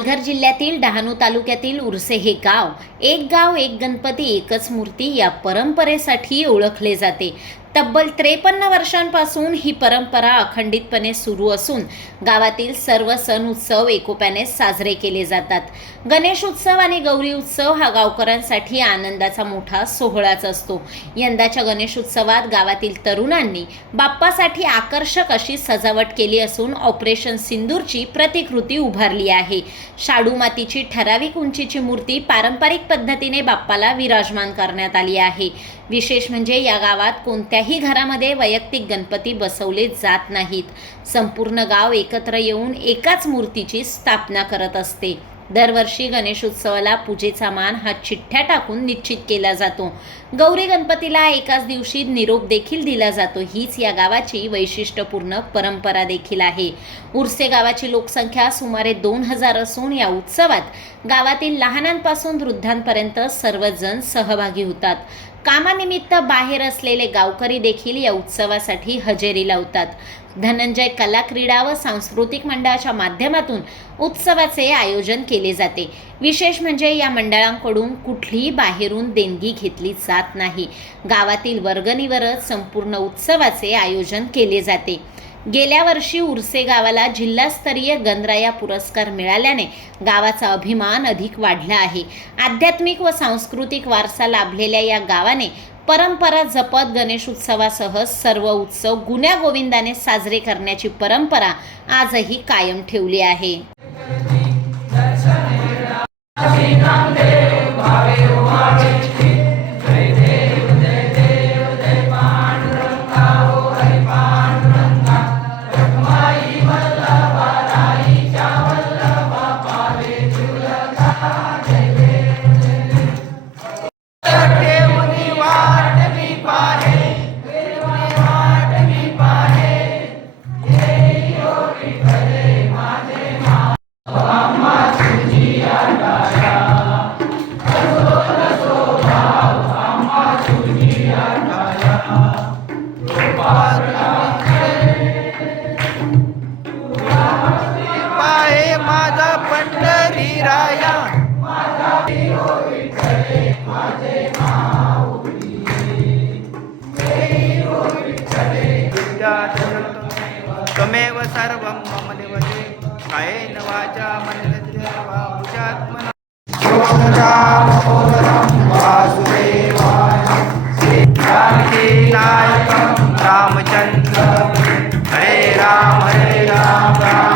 पालघर जिल्ह्यातील डहाणू तालुक्यातील उरसे हे गाव एक गाव एक गणपती एकच मूर्ती या परंपरेसाठी ओळखले जाते. तब्बल त्रेपन्न वर्षांपासून ही परंपरा अखंडितपणे सुरू असून गावातील सर्व सण उत्सव एकोप्याने साजरे केले जातात. गणेश उत्सव आणि गौरी उत्सव हा गावकऱ्यांसाठी आनंदाचा मोठा सोहळाच असतो. यंदाच्या गणेश उत्सवात गावातील तरुणांनी बाप्पासाठी आकर्षक अशी सजावट केली असून ऑपरेशन सिंदूरची प्रतिकृती उभारली आहे. शाडू मातीची ठराविक उंचीची मूर्ती पारंपरिक पद्धतीने बाप्पाला विराजमान करण्यात आली आहे. विशेष म्हणजे या गावात कोणत्या कोणत्याही घरामध्ये वैयक्तिक गणपती बसवले जात नाहीत. संपूर्ण गाव एकत्र येऊन एकाच मूर्तीची स्थापना करत असते. दरवर्षी गणेशोत्सवाला पूजेचा मान हा चिठ्ठ्या टाकून निश्चित केला जातो. गौरी गणपतीला एकाच दिवशी निरोप देखील दिला जातो. हीच या गावाची वैशिष्ट्यपूर्ण परंपरा देखील आहे. उर्से गावाची लोकसंख्या सुमारे दोन हजार असून या उत्सवात गावातील लहानांपासून वृद्धांपर्यंत सर्वजण सहभागी होतात. कामानिमित्त बाहेर असलेले गावकरी देखील या उत्सवासाठी हजेरी लावतात. धनंजय कला क्रीडा व सांस्कृतिक मंडळाच्या माध्यमातून उत्सवाचे आयोजन केले जाते. विशेष म्हणजे या मंडळांकडून कुठलीही बाहेरून देणगी घेतली जात नाही. गावातील वर्गणीवरच संपूर्ण उत्सवाचे आयोजन केले जाते. गेल्या वर्षी उर्से गावाला जिल्हास्तरीय गणराया पुरस्कार मिळाल्याने गावाचा अभिमान अधिक वाढला आहे. आध्यात्मिक व सांस्कृतिक वारसा लाभलेल्या या गावाने परंपरा जपत गणेश उत्सवासह सर्व उत्सव गुण्या गोविंदाने साजरे करण्याची परंपरा आजही कायम ठेवली आहे. ठेवणी त्वमेव सर्वं मम देवते कायेन वाचा मनसेन्द्रियर्वा बुद्ध्यात्मना नायकं रामचन्द्र। हरे राम हरे राम राम।